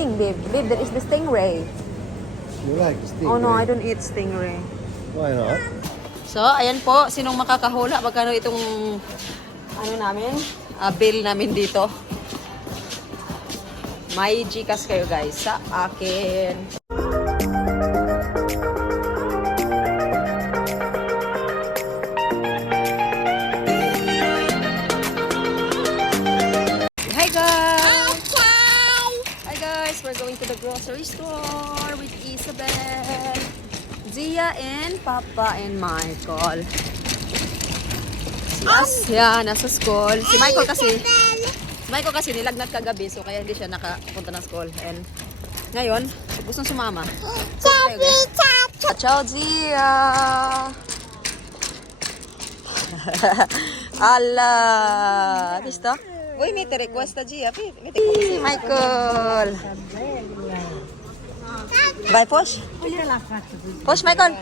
sting, babe. Babe, there is the stingray. You like stingray? Oh no, I don't eat stingray. Why not? So, ayan po, sinong makakahula? Magkano itong, ano namin, bill namin dito? May Gcash kayo guys sa akin. Hi guys! Hi guys! We're going to the grocery store with Isabel, Zia, and Papa, and Michael. Si Asya, nasa school. Si Michael kasi nilagnat kagabi, so kaya hindi siya nakapunta ng school. And ngayon, gustong sumama. So, ciao, Zia! Ala! Visto? Uy, may request na Zia. Si Michael! Vai, push? Push, Michael!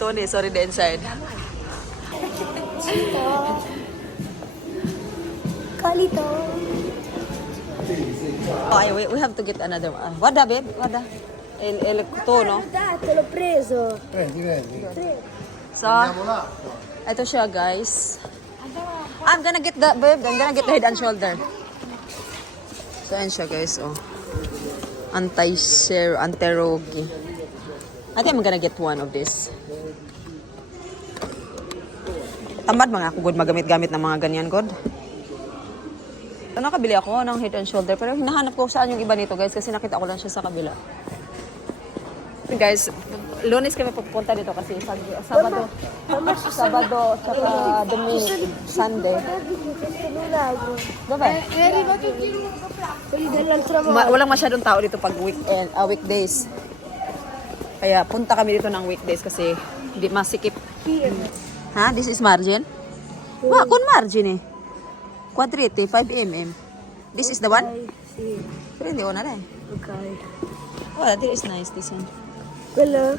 Tony, sorry the inside. Kalito. Oh, we have to get another one. Wada, babe? Wada? El tono. Te l'ho preso. Prendi. So, ito siya, guys. I'm gonna get the, babe, I'm gonna get the head and shoulder. So, ayan siya, guys, oh. Anti-share, anti-rogi. I think I'm gonna get one of this. Tamad mga ako, good, magamit-gamit ng mga ganyan, good. So, nakabili ako ng head and shoulder, pero hinahanap ko saan yung iba nito, guys, kasi nakita ko lang siya sa kabila. Guys, Lunes kami pupunta dito kasi Sabado, tsaka Sunday. Dove? Walang masyadong tao dito pag weekdays. Kaya punta kami dito ng weekdays kasi hindi masikip. Ha? This is margin? Wah, kun margin eh. Quadrite, 5 mm. This is the one? Pero hindi ko na rin. Okay. Oh, that is nice, this one. Quello?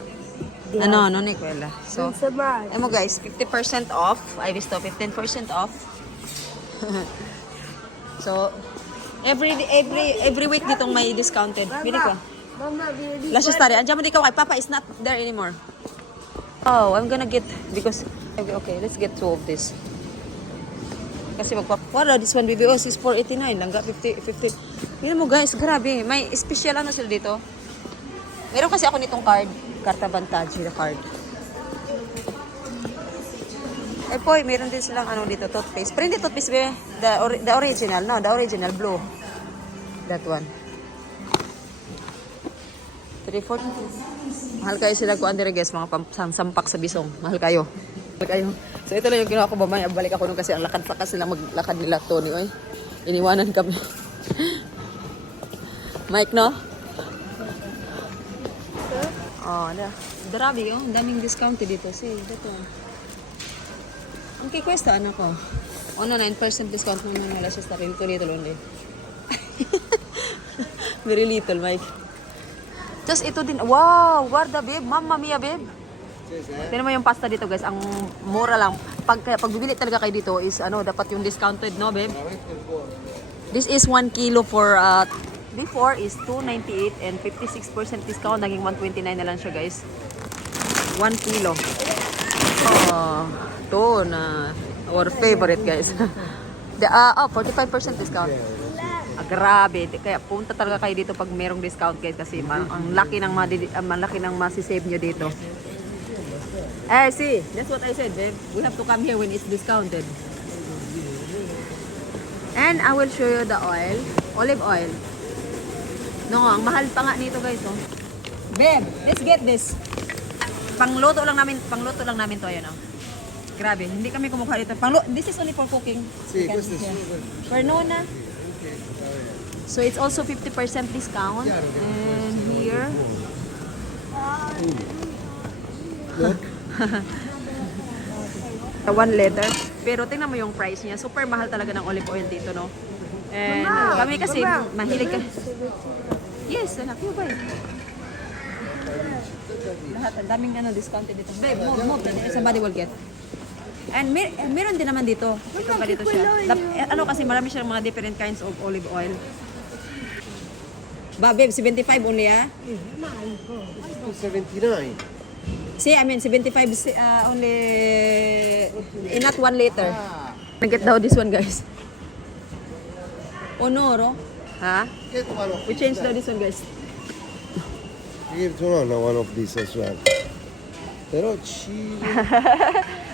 Ano, ni Kuela. So, Sa bag. mo guys, 50% off. I visto 15% off. So, every week ditong may discounted. Bili ko. Mama, binili Last story. Andiyan mo di ka kay Papa is not there anymore. Oh, I'm gonna get because okay, let's get 2 of this. Kasi magpapara this one BBO is 489 lang, 50. Tingnan mo guys, grabe. May special ano sila dito. Meron kasi ako nitong card, Karta Vantage na card. Eh po, meron din silang ano dito, toothpaste. Pero hindi toothpaste be, the original, no, the original blue. That one. 340. Mahal kayo sila ko andere guys, mga sampak sa bisong. Mahal kayo. So ito lang yung ginawa ko mamaya. Balik ako nung kasi ang lakad-lakas sila maglakad nila Tony. Oy. Iniwanan kami. Mike, no? Oh, grabe oh. Daming discount dito. See, dito. Ang kikwesta, ano ko? Ano, 9% discount mo na nila siya sa rin. Little only. Very little, Mike. Tapos ito din. Wow! Guarda, babe. Mamma mia, babe. Tignan mo yung pasta dito, guys. Ang mura lang. Pag bibili talaga kayo dito is, ano, dapat yung discounted, no, babe? This is 1 kilo for, before is 298 and 56% discount. Naging 129 na lang siya, guys. 1 kilo. Oh, ito na. Our favorite, guys. 45% discount. Grabe. Kaya punta talaga kayo dito pag merong discount, guys. Kasi ang laki ng masisave nyo dito. Eh, see, that's what I said, babe. We have to come here when it's discounted. And I will show you the oil. Olive oil. No, ang mahal pa nga nito, guys, oh. Babe, let's get this. Pangluto lang namin to, ayan, oh. Grabe, hindi kami kumukha dito. This is only for cooking. Sì, questo è For Nona. So it's also 50% discount. And here. Look. 1 liter. Pero tingnan mo yung price niya. Super mahal talaga ng olive oil dito, no? And kami kasi mahilig ka. Yes, anak mo ba? Lahat, ang daming discounted dito. Babe, move. Somebody will get. And meron din naman dito. Ito ba dito siya? Ano kasi marami siyang mga different kinds of olive oil. Ba, babe, 75 only, ah? 279. See, I mean, 75 only, not 1 liter. Get daw this one, guys. Onoro. Ha? Get one of We change daw this one, guys. Give to Nonna one of these as well. Però ci...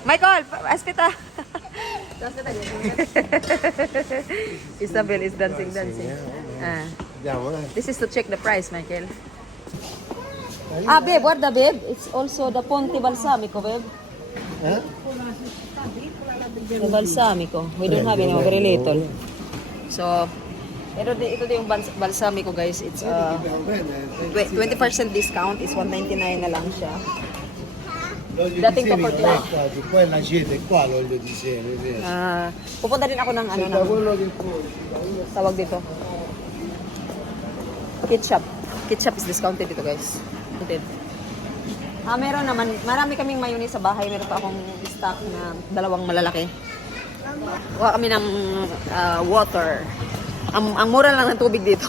Michael, aspetta. Isabel is dancing. Ah. Andiamo, This is to check the price, Michael. Ah, babe, guarda, babe. It's also the Ponte Balsamico, babe. Eh? The balsamico. We don't have any, very little. So, ito din yung balsamico, guys. It's 20% discount. Is 199 na lang siya. L'olio Dating di semi pa 40. che poi l'aceto è qua l'olio di semi, vero? Pupunta din ako ng ano Da na quello che poi... tawag dito. Ketchup. Ketchup is discounted dito, guys. Discounted. Meron naman, marami kaming mayonnaise sa bahay. Meron pa akong stock na dalawang malalaki. Kuha kami ng water. Ang mura lang ng tubig dito.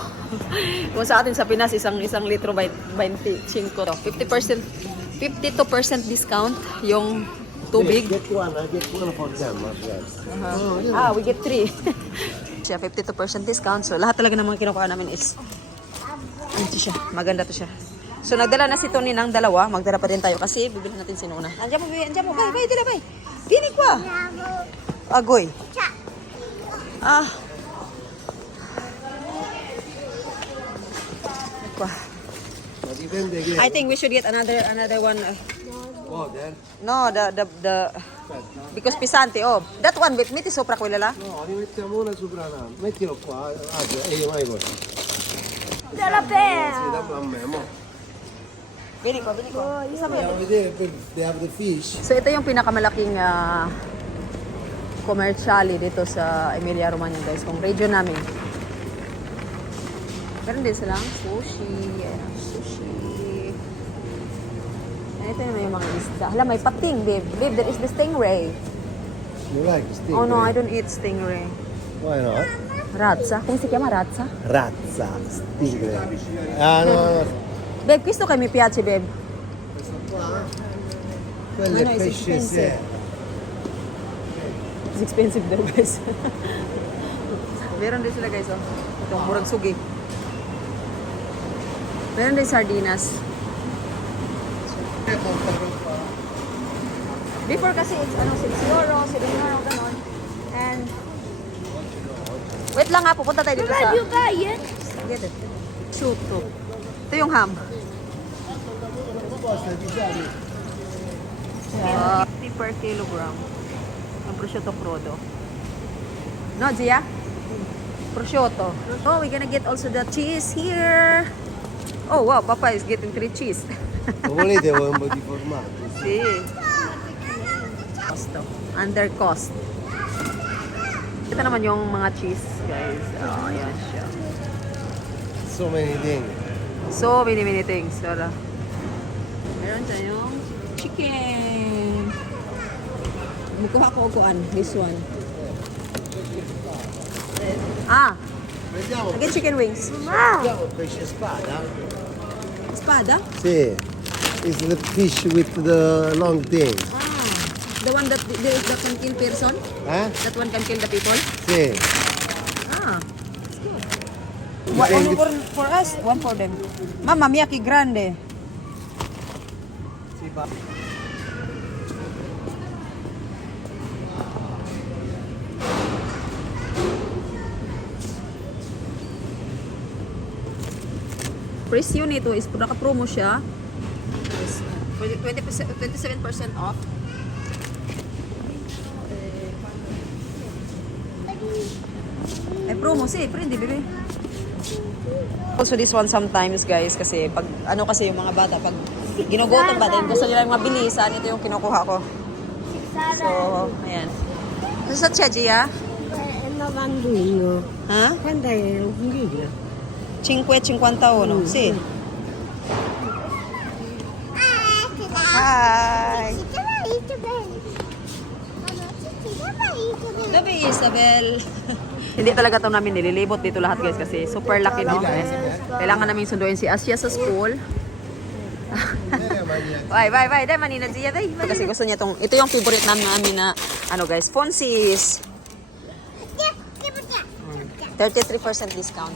Kung sa atin sa Pinas, isang litro 25 to. 52% discount yung tubig. Get one for them as well. We get 3. Siya, 52% discount. So, lahat talaga ng mga kinukuha namin is ito siya. Maganda to siya. So, nagdala na si Tony ng dalawa. Magdala pa din tayo kasi bibili natin si Nuna. Andiyan mo. Bay, dila, bay. Dini ko. Agoy. Ma dipende che... I think we should get another one. Water? No, the because pisante. Oh, that one, metti sopra quella là. No, ne mettiamo una sopra l'altra. Mettilo qua. Io vai così. Della pera. Sì, dammi a me, mo. Bili ko. Andiamo a vedere per they have the fish. So ito yung pinakamalaking commerciale dito sa Emilia Romagna, guys. Kung region namin. Meron din silang sushi. Ayan, sushi. Ayan, ito naman yung mga isda. Hala, may pating, babe. Babe, there is the stingray. You like stingray? Oh no, I don't eat stingray. Why not? Razza? Come si chiama razza? Razza, stingray. Ah, no. Babe, questo che mi piace, babe. Questo qua? Quello No, è it's pesce expensive. sé. It's expensive daw, guys. Meron din sila, guys, oh. Itong murag sugi. Meron din sardinas. Before kasi it's 6 euro, 7 euro, ganon. And wait lang nga, pupunta tayo dito sa dito. Shuto. Ito yung ham. 50 per kilogram. Ang prosciutto crudo. No, Gia? Prosciutto. Oh, we're gonna get also the cheese here. Oh, wow, Papa is getting 3 cheese. Lo volete voi un po' di formaggio? Sí. Costo. Under cost. Ito naman yung mga cheese, guys. Oh, ayan siya. So many things. So, many things. Tara. Meron tayong chicken. Mukuha ko uguan. This one. Vediamo. Again, chicken wings. Vediamo il pesce spada. Espada? Sì. It's the fish with the long thing. The one that can kill person? Eh? That one can kill the people? Sì. That's good. Only for us, one for them. Mamma mia, che grande. Si fa. Presyo nito is naka-promo siya. Is 27% off. Ay, promo si, prendi, bebe. Also this one sometimes, guys, kasi pag kasi yung mga bata pag ginugutom bata, yung gusto nila yung mabilisan, ito yung kinukuha ko. So, ayan. Ano sa Chia? Ha? Quando è un funghino? 5.51, sì. Hi. Gabi, Isabel. Hindi talaga ito namin nililibot dito lahat guys kasi super laki no. Kailangan namin sunduin si Asya sa school. Bye. Dahil manina siya dahil. Kasi gusto niya tong, ito yung favorite namin na, ano guys, Fonsis. 33% discount.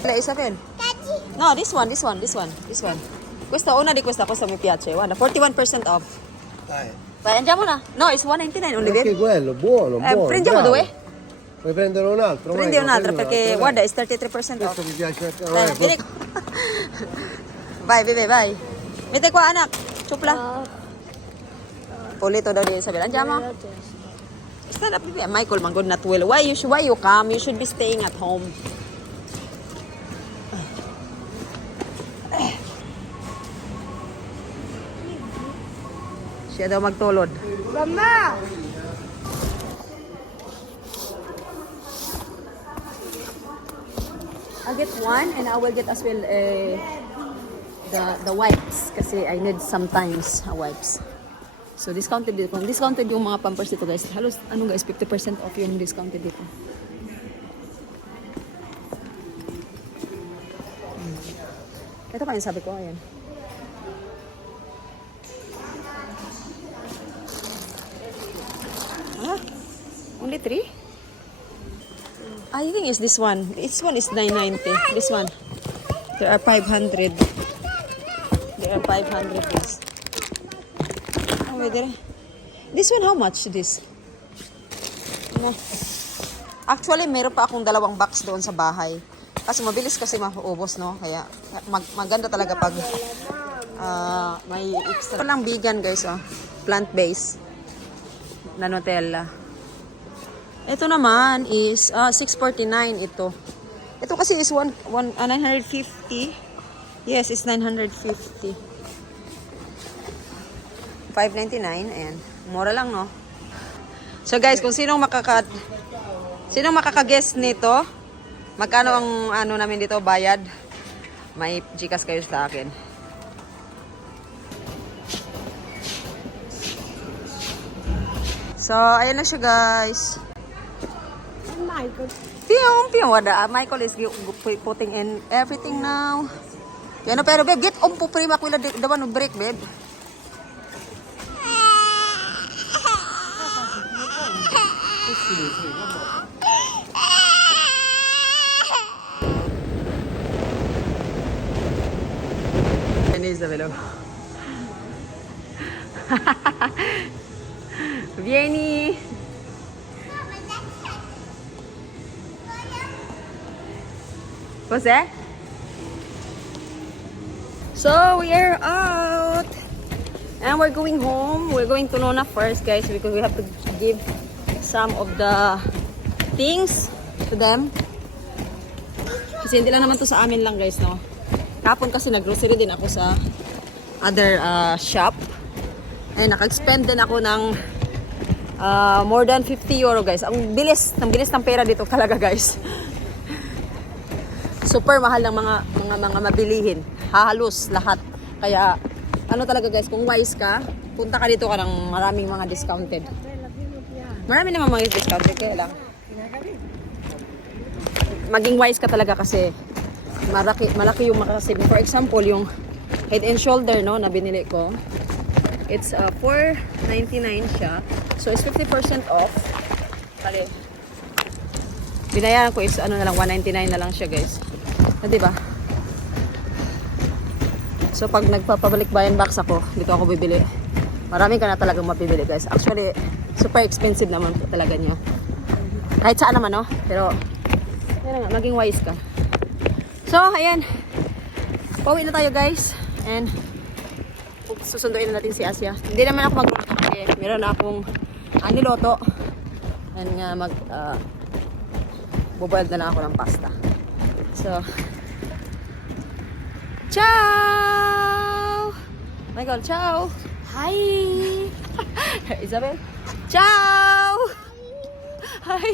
Wala, Isabel. No, this one. Questa una di questa mi piace. Guarda, 41% off. Vai, andiamo na. No, it's 199 only, Anche babe. quello, buono, buono. Prendiamo bravo. due? Puoi prendere un altro? Prendi Michael, un'altra prendi perché, un altro, guarda, dai. it's 33% off. Questo mi piace. Dai, vieni. Vai, bebe, vai. Mette qua, anak. Ciupla. Pulito daw din, Isabel. Andiamo. Stand up, baby. Michael, man, good not well. Why you come? You should be staying at home. Siya daw magtulod. Mama! I'll get one and I will get as well the wipes kasi I need sometimes wipes. So discounted dito. Discounted yung mga pampers dito guys. Halos ano guys 50% off yung discounted dito. Ito pa yung sabi ko ayan. Ah, only 3? I think it's this one. This one is 990. This one. There are 500. There are 500 guys. Oh, wait there. This one, how much this? No. Actually, meron pa akong dalawang box doon sa bahay. Kasi mabilis kasi maubos, no? Kaya maganda talaga pag may extra. Ito lang vegan guys, oh. Plant-based na Nutella. Ito naman is 649 ito. Ito kasi is 950. Yes, it's 950. 599 and mura lang no. So guys, kung sinong makaka-guess nito, magkano ang ano namin dito bayad? May Gcash kayo sa akin. So, ayan na siya guys. Michael. Piyong, wada. Michael is putting in everything now. Yan o, pero babe, get on po prima ko the one break, babe. Yan Isabel. Vieni. Jose? So, we are out. And we're going home. We're going to Nona first, guys, because we have to give some of the things to them. Kasi hindi lang naman to sa amin lang, guys, no? Kapon kasi nag-grocery din ako sa other shop. And naka-expend din ako ng more than 50 euro, guys. Ang bilis ng pera dito talaga, guys. Super mahal ng mga mabilihin. Halos lahat. Kaya ano talaga guys, kung wise ka, punta ka dito ka ng maraming mga discounted. Marami naman mga discounted kaya lang. Maging wise ka talaga kasi malaki yung makakasave. For example, yung Head and Shoulder no na binili ko. It's 499 siya. So it's 50% off. Kali. Binayaran ko is ano na lang 199 na lang siya guys. Di ba? So pag nagpapabalik bayan box ako, dito ako bibili. Marami ka na talagang mapibili guys. Actually, super expensive naman talaga niya. Kahit saan naman no? Pero, yan nga, maging wise ka. So, ayan. Pauwi na tayo guys. And, susunduin na natin si Asya. Hindi naman ako magluto kasi meron na akong niloto. And nga, buboiled na lang ako ng pasta. So, ciao! Michael, ciao! Hi! Isabel, ciao! Hi!